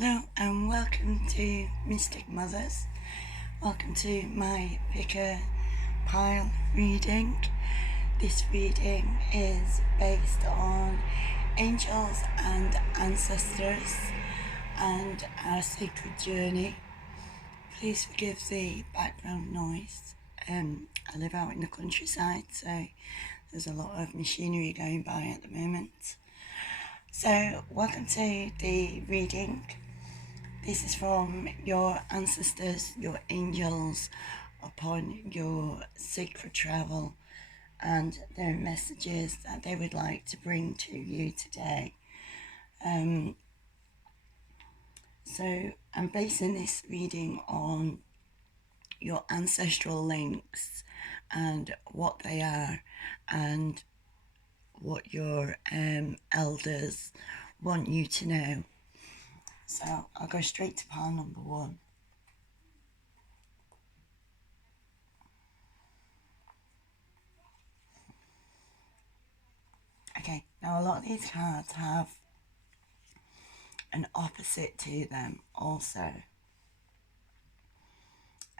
Hello and welcome to Mystic Mothers. Welcome to my picker pile reading. This reading is based on angels and ancestors and our sacred journey. Please forgive the background noise. I live out in the countryside, so there's a lot of machinery going by at the moment. So, welcome to the reading. This is from your ancestors, your angels, upon your sacred travel and their messages that they would like to bring to you today. So I'm basing this reading on your ancestral links and what they are and what your elders want you to know. So I'll go straight to pile number 1. Okay, now a lot of these cards have an opposite to them also.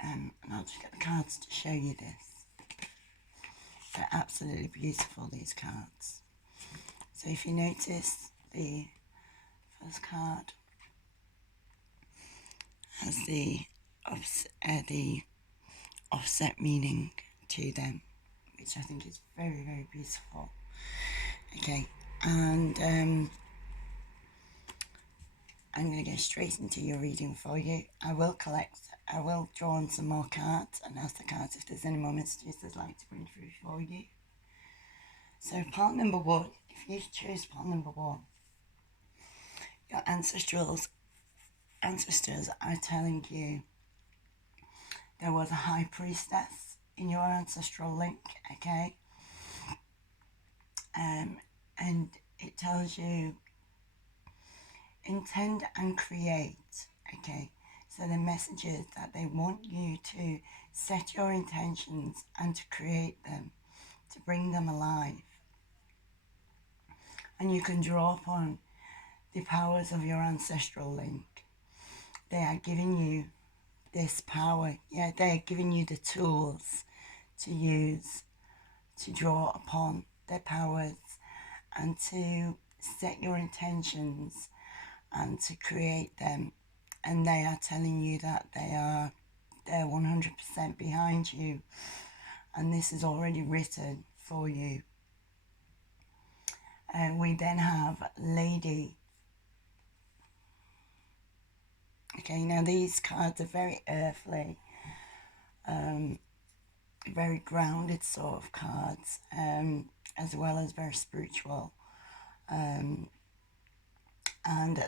And I'll just get the cards to show you this. They're absolutely beautiful, these cards. So if you notice, the first card has the offset meaning to them, which I think is very, very beautiful. Okay, and I'm going to go straight into your reading for you. I will draw on some more cards and ask the cards if there's any more messages they'd like to bring through for you. So part number 1, if you choose part number 1, your ancestors are telling you there was a high priestess in your ancestral link, okay? And it tells you intend and create, okay? So the message is that they want you to set your intentions and to create them, to bring them alive. And you can draw upon the powers of your ancestral link. They are giving you this power. Yeah, they are giving you the tools to use, to draw upon their powers and to set your intentions and to create them. And they are telling you that they're 100% behind you, and this is already written for you. And we then have Lady. Okay, now these cards are very earthly, very grounded sort of cards, as well as very spiritual. And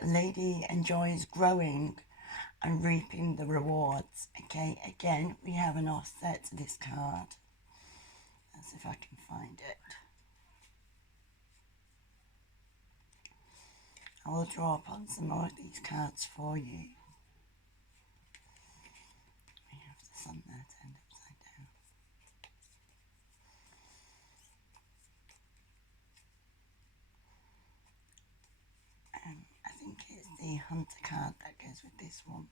Lady enjoys growing and reaping the rewards. Okay, again, we have an offset to this card. Let's see if I can find it. I will draw upon some more of these cards for you. We have the sun there turned upside down. I think it's the Hunter card that goes with this one.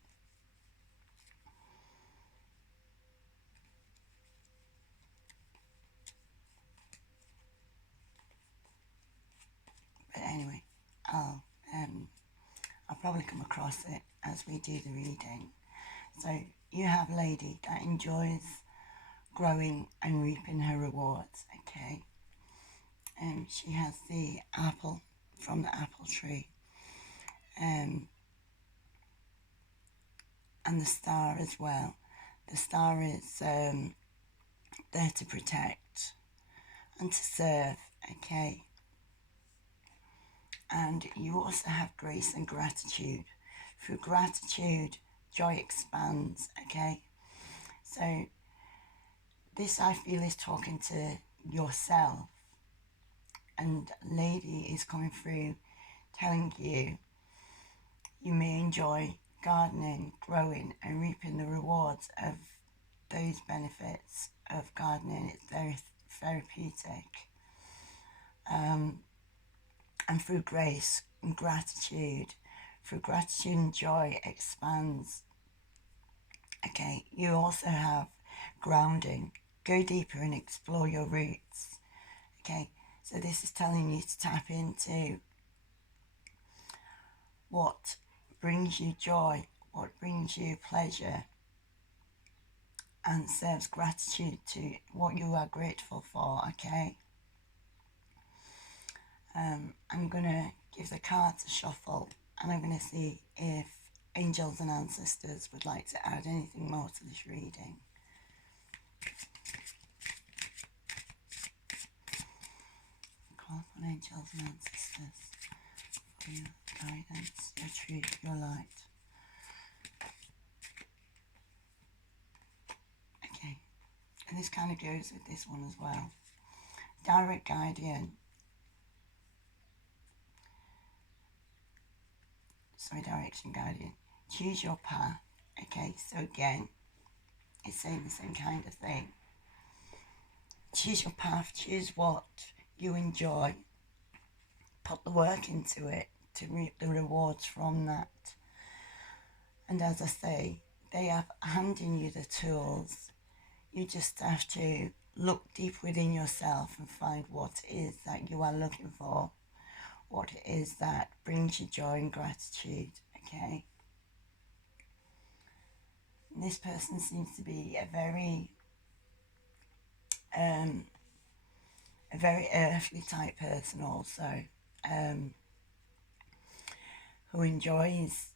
But anyway, I'll probably come across it as we do the reading. So you have Lady that enjoys growing and reaping her rewards, okay? And she has the apple from the apple tree. And the star as well. The star is there to protect and to serve, okay? And you also have grace and gratitude. Through gratitude, joy expands, okay? So this, I feel, is talking to yourself, and Lady is coming through telling you you may enjoy gardening, growing and reaping the rewards of those benefits of gardening. It's very therapeutic. And through grace and gratitude, through gratitude and joy expands. Okay, you also have grounding. Go deeper and explore your roots. Okay, so this is telling you to tap into what brings you joy, what brings you pleasure, and serves gratitude to what you are grateful for. Okay, I'm going to give the cards a shuffle, and I'm going to see if angels and ancestors would like to add anything more to this reading. Call on angels and ancestors for your guidance, your truth, your light. Okay, and this kind of goes with this one as well. Direct guardian. Direction guardian. Choose your path. Okay, so again, it's saying the same kind of thing. Choose your path, choose what you enjoy. Put the work into it to reap the rewards from that. And as I say, they are handing you the tools. You just have to look deep within yourself and find what it is that you are looking for. What it is that brings you joy and gratitude. Okay? And this person seems to be a very earthly type person also, who enjoys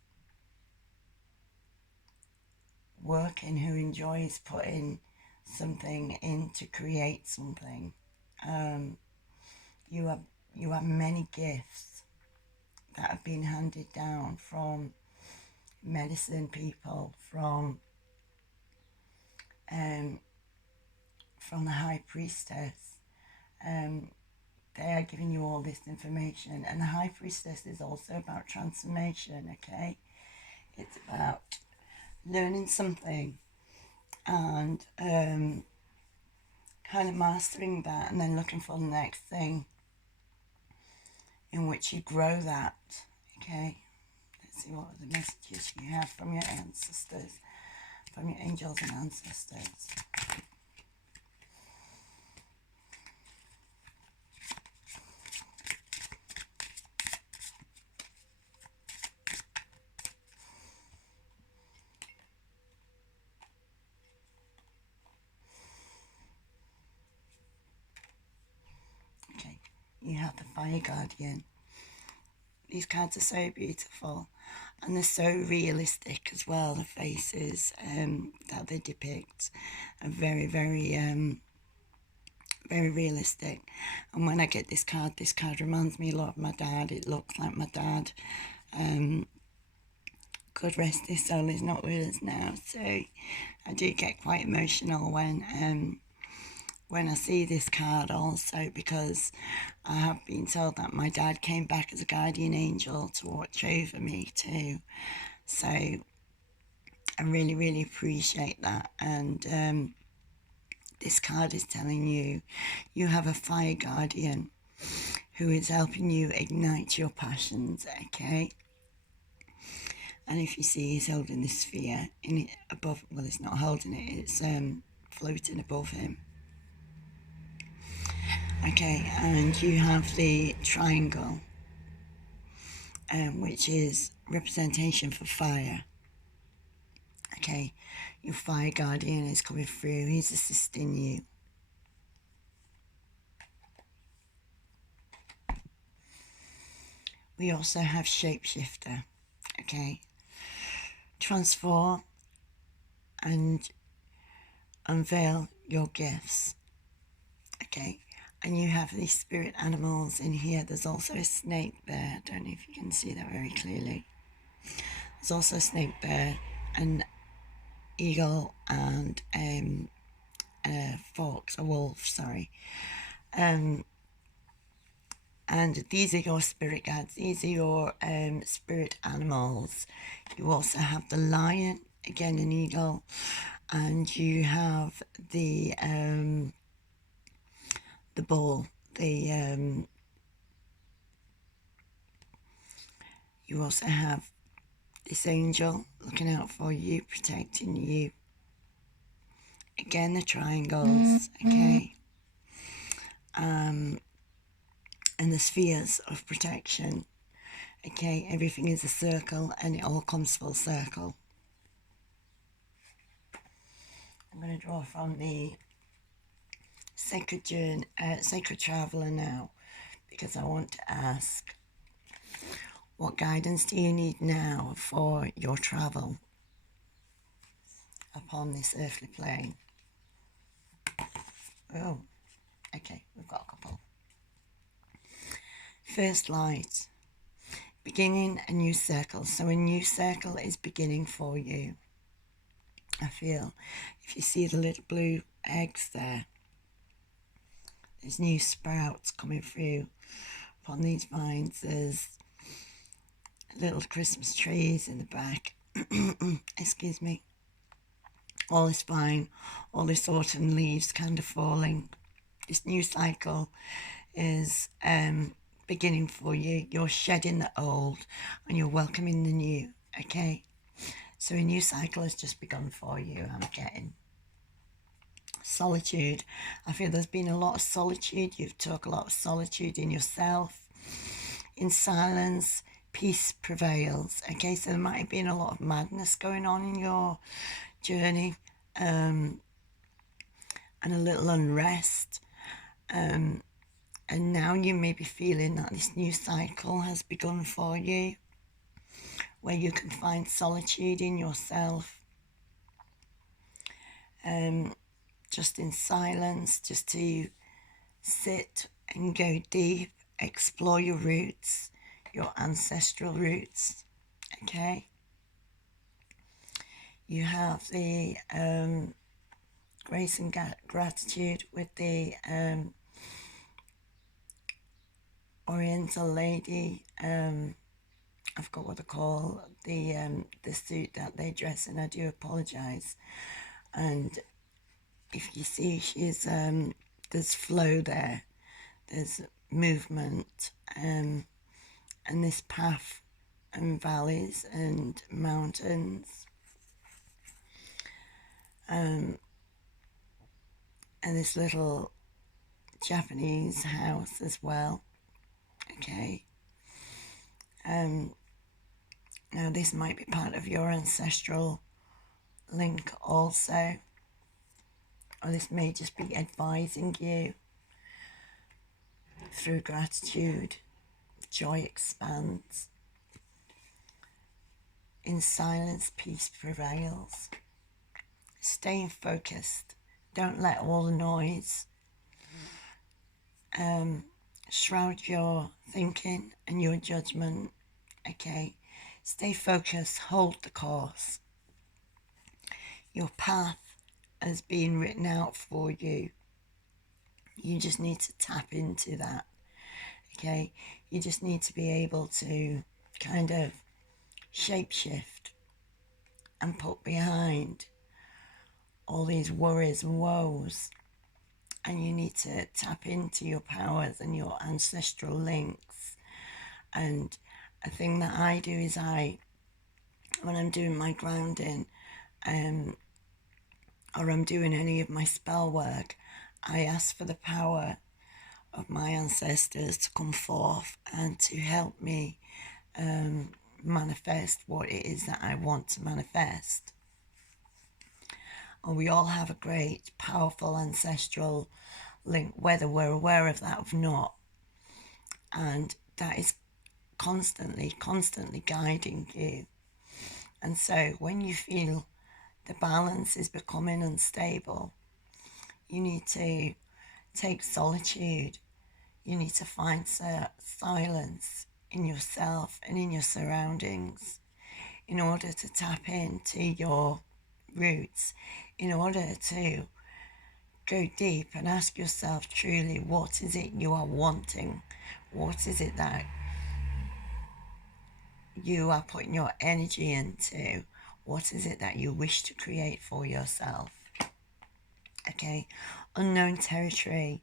working, who enjoys putting something in to create something. You have many gifts that have been handed down from medicine people, from the high priestess. They are giving you all this information, and the high priestess is also about transformation. Okay, it's about learning something and kind of mastering that, and then looking for the next thing in which you grow that. Okay, let's see what are the messages you have from your ancestors, from your angels and ancestors. Okay, you have the fire guardian. These cards are so beautiful, and they're so realistic as well. The faces that they depict are very, very, very realistic. And when I get this card reminds me a lot of my dad. It looks like my dad. God rest his soul, is not with us now. So I do get quite emotional when I see this card also, because I have been told that my dad came back as a guardian angel to watch over me too. So I really, really appreciate that. And this card is telling you you have a fire guardian who is helping you ignite your passions. Okay, and if you see, he's holding this sphere in it above. Well, it's not holding it, it's floating above him. Okay, and you have the triangle, which is representation for fire. Okay, your fire guardian is coming through, he's assisting you. We also have shapeshifter. Okay, transform and unveil your gifts. Okay, and you have these spirit animals in here. There's also a snake there. I don't know if you can see that very clearly. There's also a snake there, an eagle, and a fox, a wolf, sorry. And these are your spirit guides. These are your spirit animals. You also have the lion, again an eagle, and you have the bull. You also have this angel looking out for you, protecting you. Again, the triangles, okay? And the spheres of protection, okay? Everything is a circle and it all comes full circle. I'm going to draw from the Sacred Traveler now, because I want to ask, what guidance do you need now for your travel upon this earthly plane? Oh, okay, we've got a couple. First light, beginning a new circle. So a new circle is beginning for you. I feel if you see the little blue eggs there, there's new sprouts coming through upon these vines. There's little Christmas trees in the back. Excuse me. All is fine. All this autumn leaves kind of falling. This new cycle is beginning for you. You're shedding the old and you're welcoming the new, okay? So a new cycle has just begun for you. I'm getting solitude. I feel there's been a lot of solitude. You've took a lot of solitude in yourself. In silence, peace prevails, okay? So there might have been a lot of madness going on in your journey, and a little unrest, and now you may be feeling that this new cycle has begun for you, where you can find solitude in yourself, just in silence, just to sit and go deep, explore your roots, your ancestral roots, okay? You have the grace and gratitude with the Oriental lady. I forgot what they call the suit that they dress in. I do apologise. And if you see, she's there's flow there, there's movement, and this path and valleys and mountains, and this little Japanese house as well, okay? Now this might be part of your ancestral link also, or this may just be advising you through gratitude. Joy expands. In silence, peace prevails. Stay focused. Don't let all the noise shroud your thinking and your judgment, okay? Stay focused, hold the course. Your path has been written out for you. You just need to tap into that, okay? You just need to be able to kind of shapeshift and put behind all these worries and woes, and you need to tap into your powers and your ancestral links. And a thing that I do is when I'm doing my grounding, or I'm doing any of my spell work, I ask for the power of my ancestors to come forth and to help me manifest what it is that I want to manifest. And we all have a great, powerful ancestral link, whether we're aware of that or not. And that is constantly guiding you. And so when you feel the balance is becoming unstable, you need to take solitude. You need to find silence in yourself and in your surroundings in order to tap into your roots, in order to go deep and ask yourself truly, what is it you are wanting? What is it that you are putting your energy into? What is it that you wish to create for yourself? Okay, unknown territory.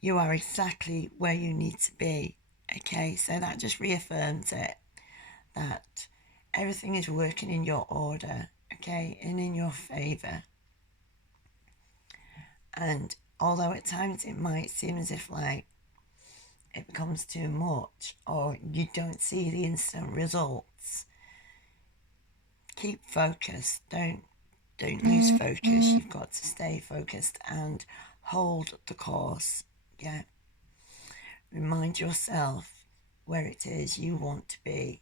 You are exactly where you need to be. Okay, so that just reaffirms it, that everything is working in your order, okay, and in your favour. And although at times it might seem as if like it becomes too much or you don't see the instant results, keep focused. Don't lose focus. You've got to stay focused and hold the course. Yeah. Remind yourself where it is you want to be,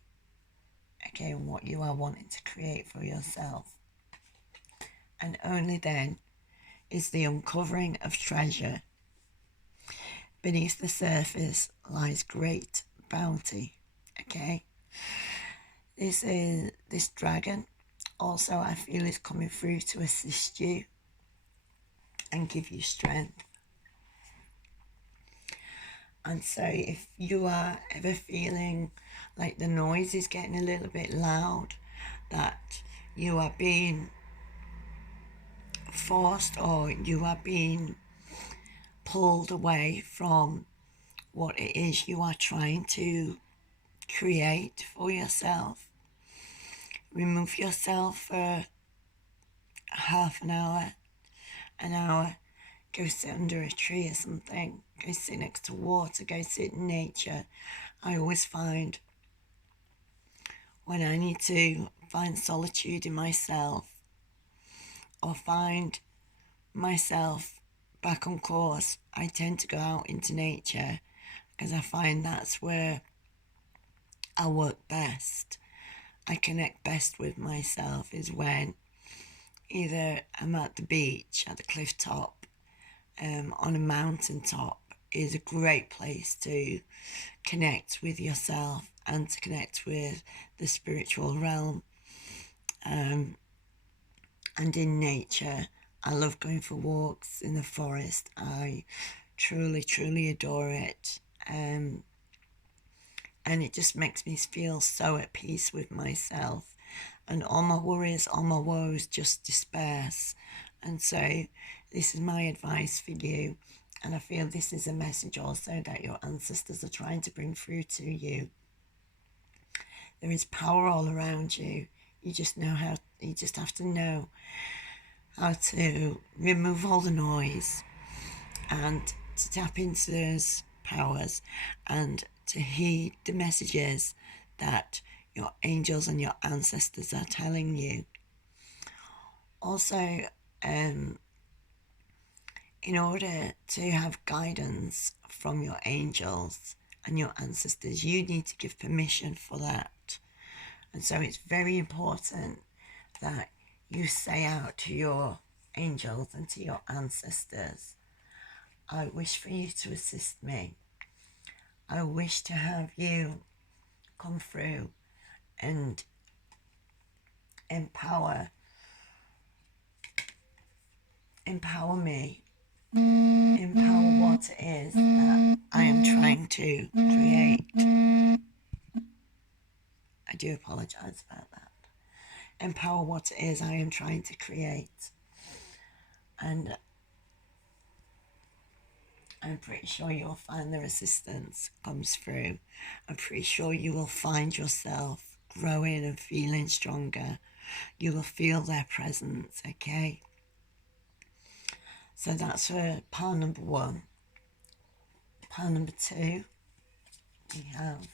okay, and what you are wanting to create for yourself. And only then is the uncovering of treasure. Beneath the surface lies great bounty, okay? This dragon also I feel is coming through to assist you and give you strength. And so if you are ever feeling like the noise is getting a little bit loud, that you are being forced or you are being pulled away from what it is you are trying to create for yourself, remove yourself for half an hour, go sit under a tree or something, go sit next to water, go sit in nature. I always find when I need to find solitude in myself or find myself back on course, I tend to go out into nature because I find that's where I work best. I connect best with myself is when either I'm at the beach, at the cliff top, on a mountain top is a great place to connect with yourself and to connect with the spiritual realm. And in nature, I love going for walks in the forest. I truly adore it. And it just makes me feel so at peace with myself. And all my worries, all my woes just disperse. And so this is my advice for you. And I feel this is a message also that your ancestors are trying to bring through to you. There is power all around you. You just have to know how to remove all the noise and to tap into those powers and to heed the messages that your angels and your ancestors are telling you. Also, in order to have guidance from your angels and your ancestors, you need to give permission for that. And so it's very important that you say out to your angels and to your ancestors, I wish for you to assist me. I wish to have you come through and empower me, empower what it is that I am trying to create. I do apologise about that. Empower what it is I am trying to create. And I'm pretty sure you'll find the resistance comes through. I'm pretty sure you will find yourself growing and feeling stronger. You will feel their presence, okay? So that's for pile number 1. Pile number 2, we have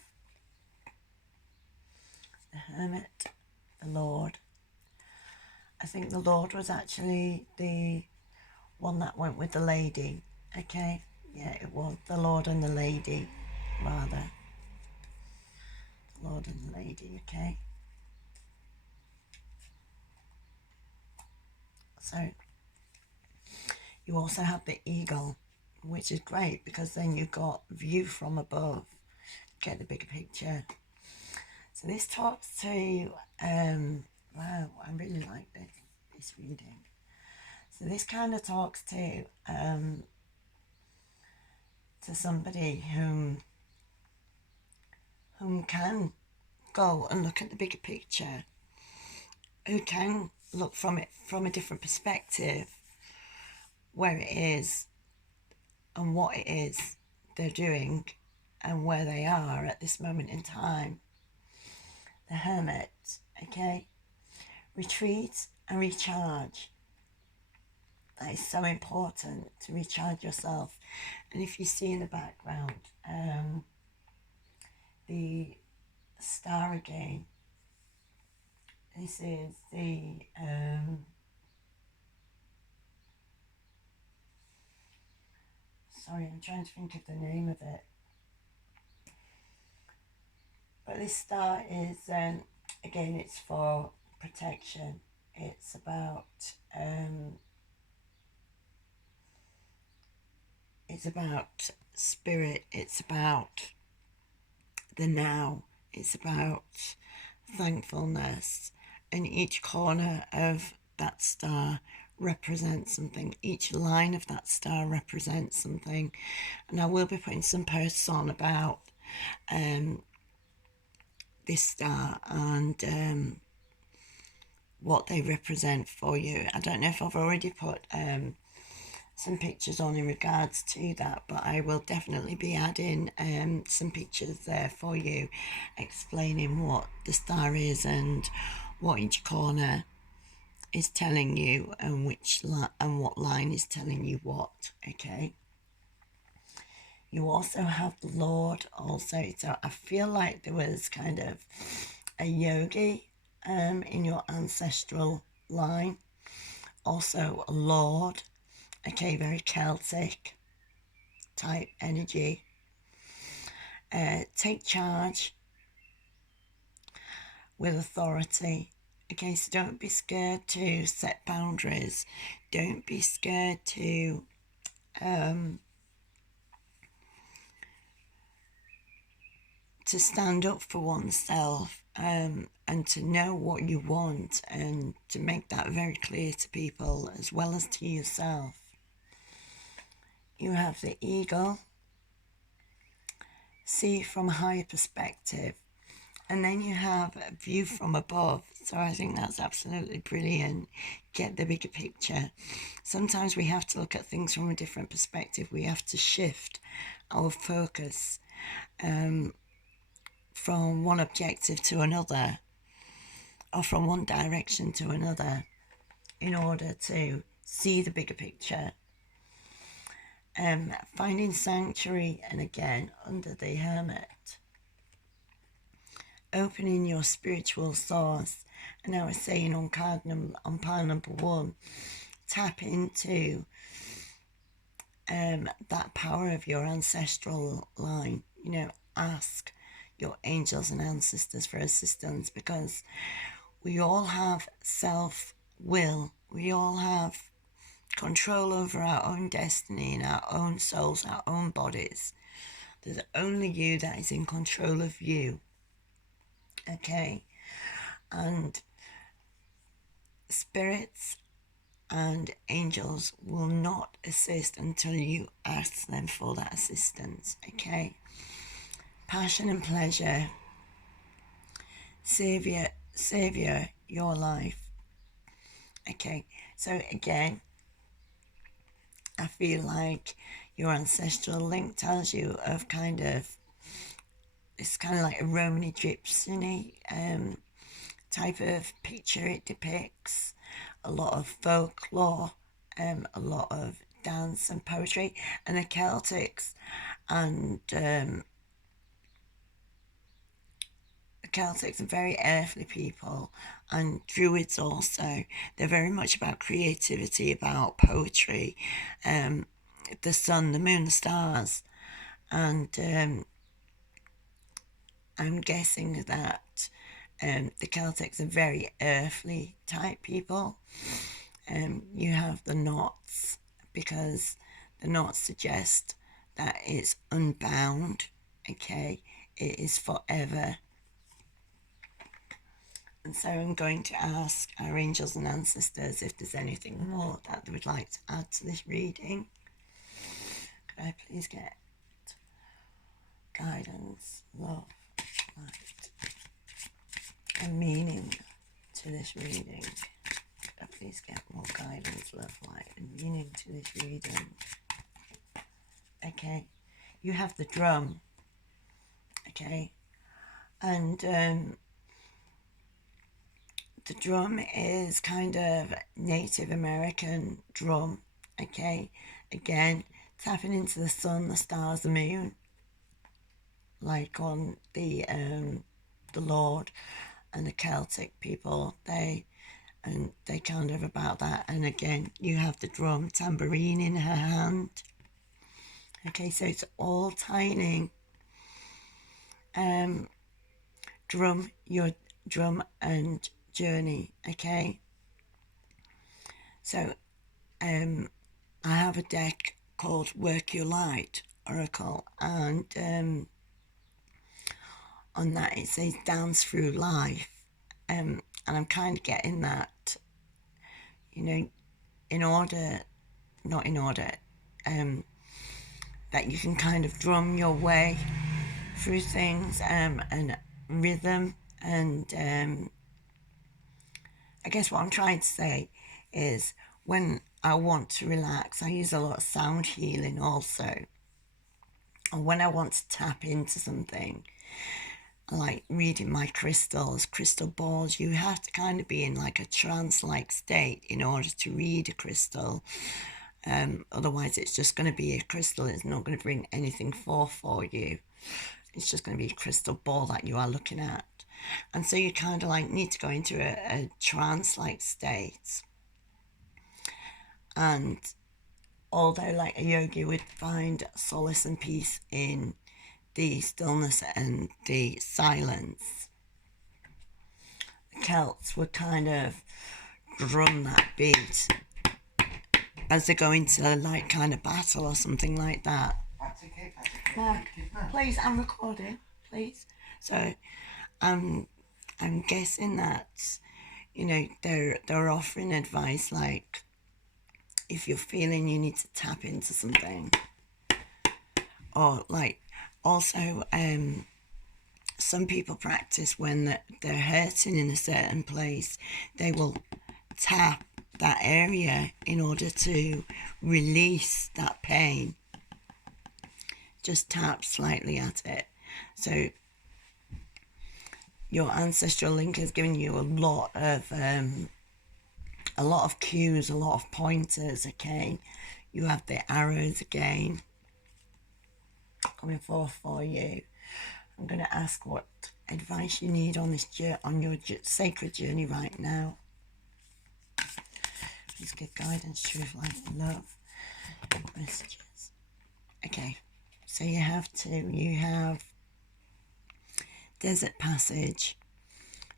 the Hermit, the Lord. I think the Lord was actually the one that went with the lady, okay? Yeah, it was the Lord and the lady, rather. The Lord and the lady, okay? So, you also have the eagle, which is great because then you've got view from above, get the bigger picture. So this talks to, wow, I really like this reading. So this kind of talks to somebody whom can go and look at the bigger picture, who can look from it from a different perspective, where it is and what it is they're doing and where they are at this moment in time. the Hermit, okay? Retreat and recharge. That is so important, to recharge yourself. And if you see in the background, the star again, this is the sorry, I'm trying to think of the name of it. But this star is, again, it's for protection. It's about spirit. It's about the now. It's about thankfulness. And each corner of that star represents something. Each line of that star represents something. And I will be putting some posts on about this star and what they represent for you. I don't know if I've already put some pictures on in regards to that, but I will definitely be adding some pictures there for you, explaining what the star is and what each corner is telling you, and what line is telling you what. Okay. You also have the Lord also. So I feel like there was kind of a yogi in your ancestral line. Also a Lord. Okay, very Celtic type energy. Take charge with authority. Okay, so don't be scared to set boundaries. Don't be scared to stand up for oneself, and to know what you want, and to make that very clear to people as well as to yourself. You have the eagle, see from a higher perspective, and then you have a view from above. So I think that's absolutely brilliant. Get the bigger picture. Sometimes we have to look at things from a different perspective. We have to shift our focus from one objective to another, or from one direction to another, in order to see the bigger picture. Finding sanctuary, and again, under the Hermit, opening your spiritual source. And I was saying on pile number 1, tap into that power of your ancestral line. You know, ask your angels and ancestors for assistance, because we all have self-will. We all have control over our own destiny and our own souls, our own bodies. There's only you that is in control of you. Okay? And spirits and angels will not assist until you ask them for that assistance. Okay? Passion and pleasure. Savior your life. Okay, so again, I feel like your ancestral link tells you of it's kind of like a Roman Egyptian type of picture it depicts. A lot of folklore, a lot of dance and poetry, and the Celtics and Celtics are very earthly people, and Druids also. They're very much about creativity, about poetry, the sun, the moon, the stars, and I'm guessing that the Celtics are very earthly type people. You have the knots, because the knots suggest that it's unbound. Okay, it is forever. And so I'm going to ask our angels and ancestors if there's anything more that they would like to add to this reading. Could I please get guidance, love, light, and meaning to this reading? Could I please get more guidance, love, light, and meaning to this reading? Okay, you have the drum. Okay, and The drum is kind of Native American drum, okay? Again, tapping into the sun, the stars, the moon, like on the Lord and the Celtic people, they kind of about that. And again, you have the drum tambourine in her hand. Okay, so it's all tiny. Your drum and journey, okay? So I have a deck called Work Your Light Oracle, and on that it says dance through life, and I'm kind of getting that, you know, that you can kind of drum your way through things, and rhythm, and I guess what I'm trying to say is when I want to relax, I use a lot of sound healing also. And when I want to tap into something, like reading my crystal balls, you have to kind of be in like a trance-like state in order to read a crystal. Otherwise, it's just going to be a crystal. It's not going to bring anything forth for you. It's just going to be a crystal ball that you are looking at. And so you kind of like need to go into a trance-like state. And although like a yogi would find solace and peace in the stillness and the silence, the Celts would kind of drum that beat as they go into like kind of battle or something like that. Mark, please, I'm recording, please. So I'm guessing that, you know, they're offering advice like if you're feeling you need to tap into something, or like also some people practice when they're hurting in a certain place, they will tap that area in order to release that pain. Just tap slightly at it. So your ancestral link has given you a lot of cues, a lot of pointers, okay? You have the arrows again coming forth for you. I'm going to ask what advice you need on this on your sacred journey right now. Please give guidance, truth, light, and love. Messages. Okay, so you have desert passage.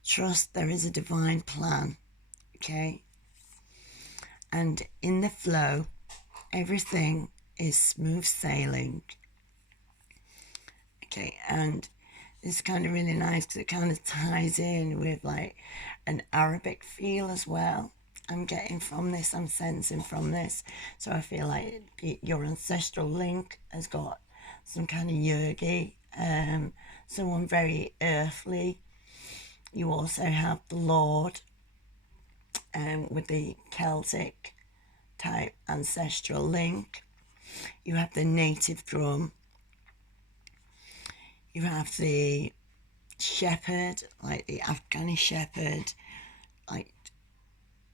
Trust there is a divine plan, okay? And in the flow, everything is smooth sailing. Okay, and it's kind of really nice because it kind of ties in with like an Arabic feel as well. I'm getting from this, I'm sensing from this. So I feel like your ancestral link has got some kind of yogi, someone very earthly. You also have the Lord, with the Celtic type ancestral link. You have the native drum. You have the shepherd, like the Afghani shepherd, like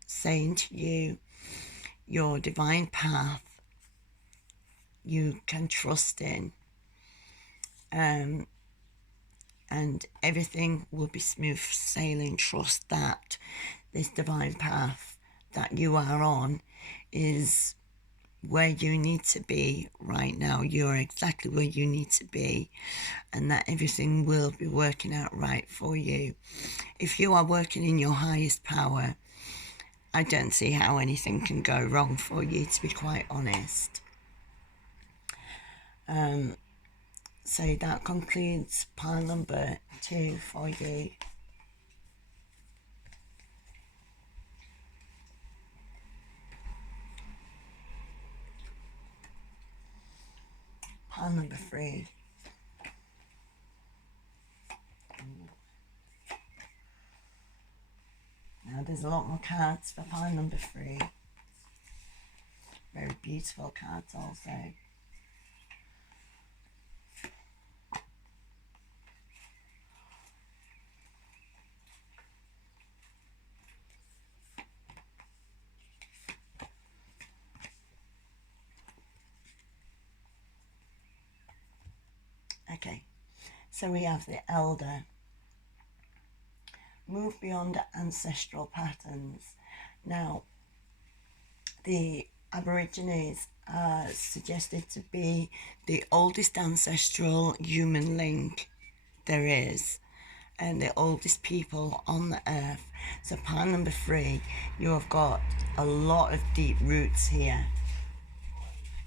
saying to you, your divine path you can trust in, and everything will be smooth sailing. Trust that this divine path that you are on is where you need to be right now. You're exactly where you need to be, and that everything will be working out right for you. If you are working in your highest power, I don't see how anything can go wrong for you, to be quite honest. So that concludes pile number 2 for you. Pile number 3. Now there's a lot more cards for pile number 3. Very beautiful cards also. Okay, so we have the elder. Move beyond ancestral patterns. Now, the Aborigines are suggested to be the oldest ancestral human link there is, and the oldest people on the earth. So pile number 3, you have got a lot of deep roots here.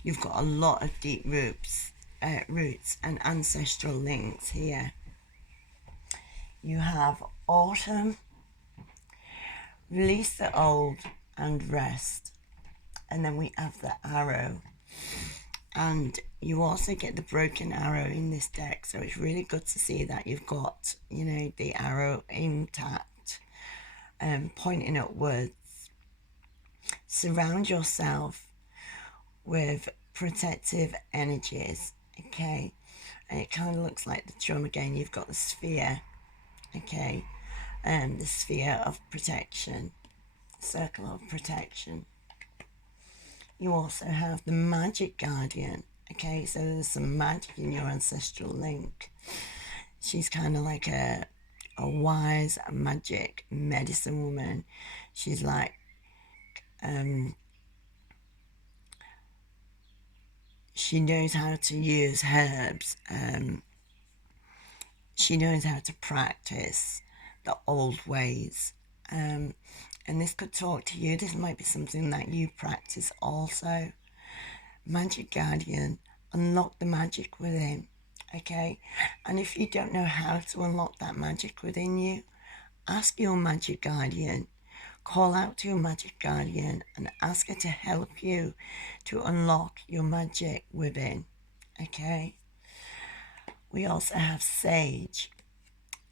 You've got a lot of deep roots and ancestral links here. You have autumn, release the old and rest. And then we have the arrow. And you also get the broken arrow in this deck, so it's really good to see that you've got, you know, the arrow intact and pointing upwards. Surround yourself with protective energies, okay? And it kind of looks like the drum again. You've got the sphere, okay, and the sphere of protection, circle of protection. You also have the magic guardian, okay, so there's some magic in your ancestral link. She's kind of like a wise magic medicine woman. She's like, she knows how to use herbs. She knows how to practice the old ways. And this could talk to you. This might be something that you practice also. Magic guardian, unlock the magic within, okay? And if you don't know how to unlock that magic within you, ask your magic guardian. Call out to your magic guardian and ask her to help you to unlock your magic within, okay? We also have sage,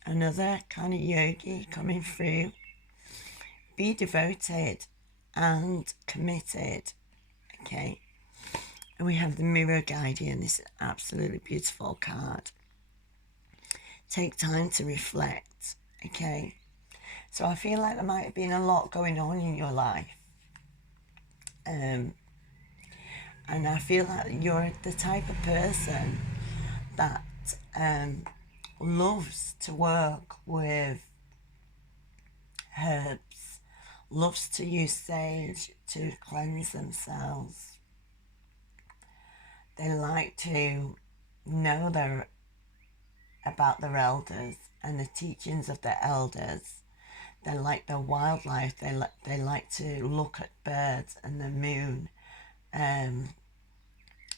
another kind of yogi coming through. Be devoted and committed, okay? And we have the mirror guardian. This is an absolutely beautiful card. Take time to reflect, okay? So I feel like there might have been a lot going on in your life. And I feel like you're the type of person that loves to work with herbs, loves to use sage to cleanse themselves. They like to know about their elders and the teachings of their elders. They like their wildlife. They like to look at birds and the moon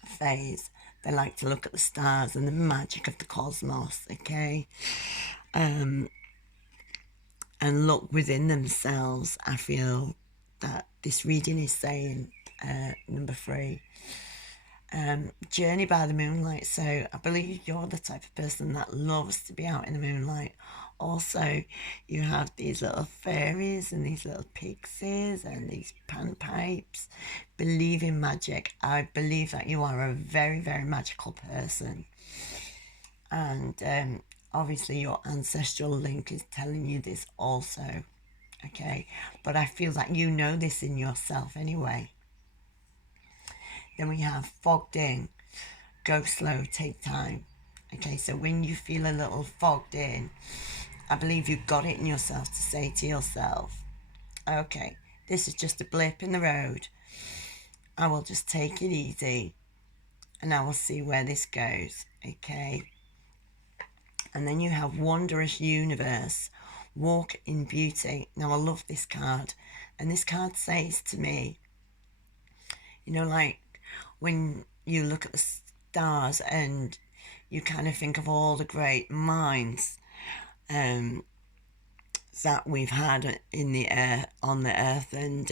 phase. They like to look at the stars and the magic of the cosmos, okay? And look within themselves. I feel that this reading is saying, number 3, journey by the moonlight. So I believe you're the type of person that loves to be out in the moonlight. Also, you have these little fairies and these little pixies and these panpipes. Believe in magic. I believe that you are a very, very magical person. And obviously your ancestral link is telling you this also, okay? But I feel that you know this in yourself anyway. Then we have fogged in, go slow, take time. Okay, so when you feel a little fogged in, I believe you've got it in yourself to say to yourself, okay, this is just a blip in the road. I will just take it easy and I will see where this goes, okay? And then you have wondrous universe, walk in beauty. Now I love this card. And this card says to me, you know, like when you look at the stars and you kind of think of all the great minds that we've had in the on the earth and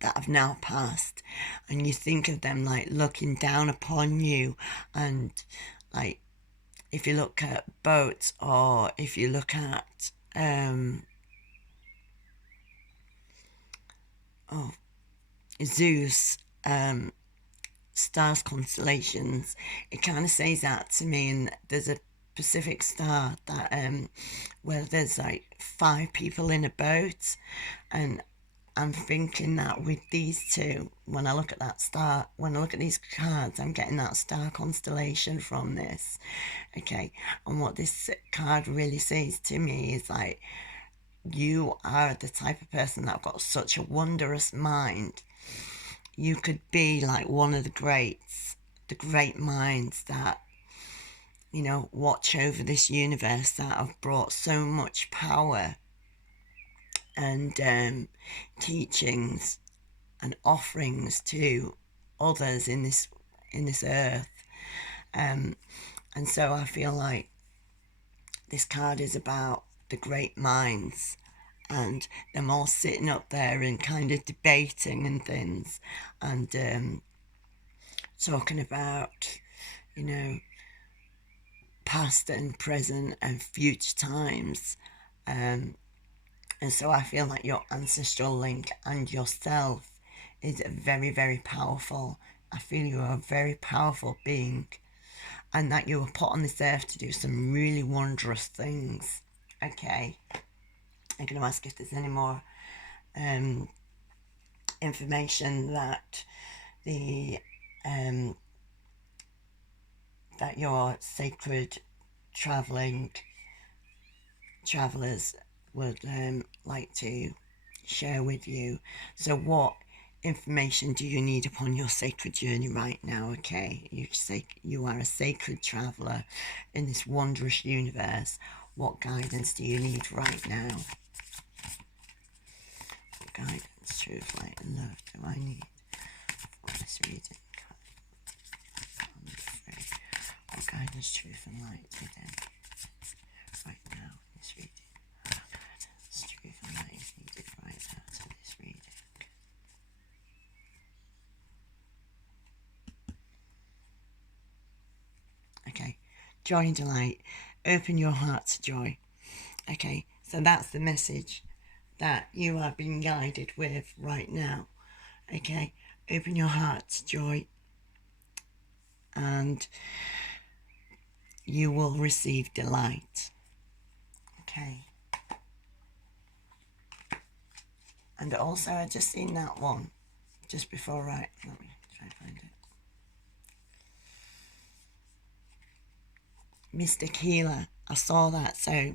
that have now passed, and you think of them like looking down upon you, and like if you look at boats, or if you look at Zeus, stars, constellations, it kind of says that to me. And there's a Pacific star that where there's like 5 people in a boat, and I'm thinking that with these two, when I look at that star, when I look at these cards, I'm getting that star constellation from this. Okay, and what this card really says to me is like, you are the type of person that got such a wondrous mind. You could be like one of the greats, the great minds that, you know, watch over this universe, that have brought so much power and teachings and offerings to others in this earth. And so I feel like this card is about the great minds and them all sitting up there and kind of debating and things and talking about, you know, past and present and future times. And so I feel like your ancestral link and yourself is very, very powerful. I feel you are a very powerful being and that you were put on this earth to do some really wondrous things. Okay, I'm going to ask if there's any more information that the that your sacred travelers would like to share with you. So what information do you need upon your sacred journey right now? Okay, you are a sacred traveler in this wondrous universe. What guidance do you need right now? What guidance, truth, light and love do I need for this reading? What guidance, truth and light within right now in this reading? What guidance, truth and light is needed right now to this reading? Okay, joy and delight. Open your heart to joy. Okay, so that's the message that you are being guided with right now. Okay, open your heart to joy and you will receive delight. Okay. And also, I just seen that one just before, right? Let me try and find it. Mystic Healer. I saw that, so,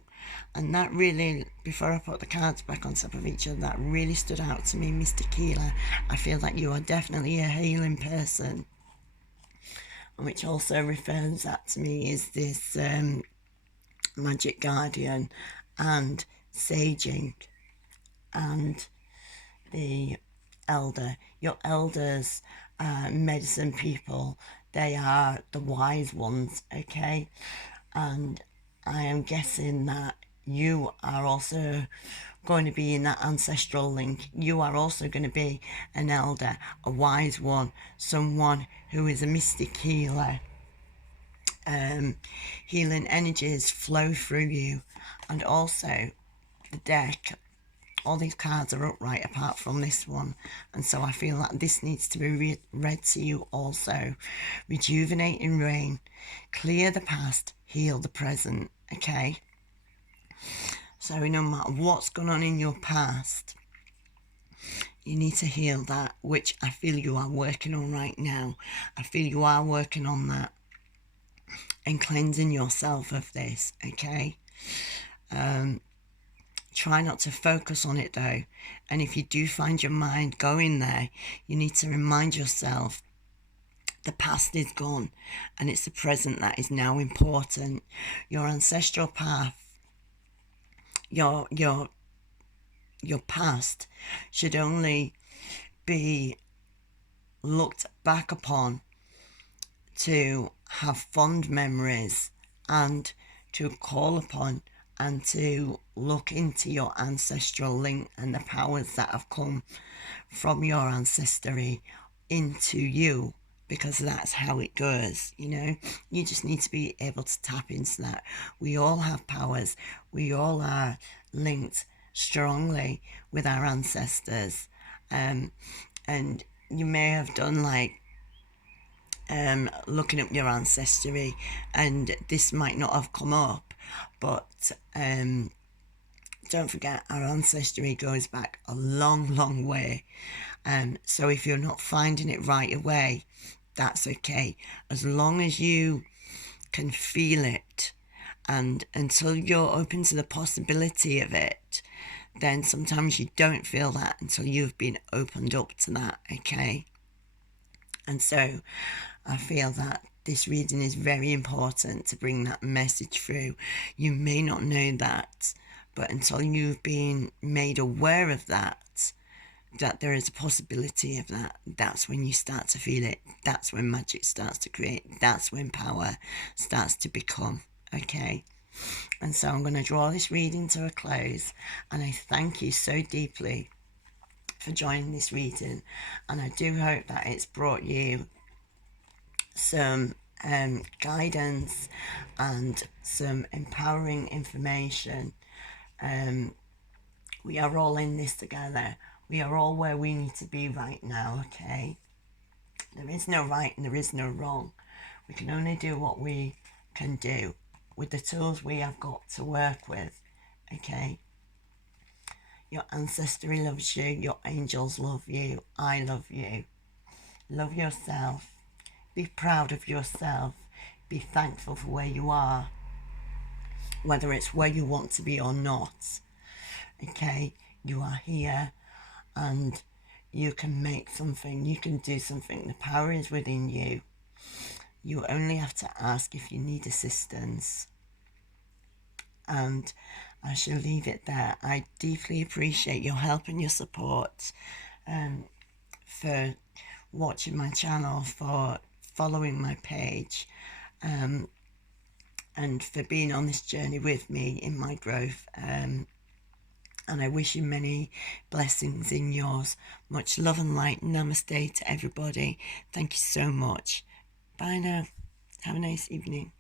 and that really, before I put the cards back on top of each other, that really stood out to me, Mystic Healer. I feel that you are definitely a healing person, which also refers that to me is this magic guardian and saging and the elder. Your elders, medicine people, they are the wise ones, okay? And I am guessing that you are also going to be in that ancestral link. You are also going to be an elder, a wise one, someone who is a mystic healer. Healing energies flow through you. And also the deck, all these cards are upright apart from this one, and so I feel that this needs to be read to you also. Rejuvenating rain, clear the past, heal the present. Okay, so no matter what's gone on in your past, you need to heal that, which I feel you are working on right now. I feel you are working on that and cleansing yourself of this. Okay, try not to focus on it though, and if you do find your mind going there, you need to remind yourself the past is gone and it's the present that is now important. Your ancestral path, your past should only be looked back upon to have fond memories and to call upon and to look into your ancestral link and the powers that have come from your ancestry into you, because that's how it goes, you know. You just need to be able to tap into that. We all have powers. We all are linked strongly with our ancestors. And you may have done like looking up your ancestry and this might not have come up, but don't forget, our ancestry goes back a long, long way. So if you're not finding it right away, that's okay. As long as you can feel it, and until you're open to the possibility of it, then sometimes you don't feel that until you've been opened up to that, okay? And so I feel that this reading is very important to bring that message through. You may not know that, but until you've been made aware of that there is a possibility of that, that's when you start to feel it. That's when magic starts to create. That's when power starts to become, okay? And so I'm going to draw this reading to a close, and I thank you so deeply for joining this reading, and I do hope that it's brought you some guidance and some empowering information. We are all in this together. We are all where we need to be right now, okay? There is no right and there is no wrong. We can only do what we can do with the tools we have got to work with, okay? Your ancestry loves you. Your angels love you. I love you. Love yourself. Be proud of yourself. Be thankful for where you are, whether it's where you want to be or not, okay? You are here, and you can make something, you can do something. The power is within you. You only have to ask if you need assistance. And I shall leave it there. I deeply appreciate your help and your support, for watching my channel, for following my page, and for being on this journey with me in my growth. And I wish you many blessings in yours. Much love and light. Namaste to everybody. Thank you so much. Bye now. Have a nice evening.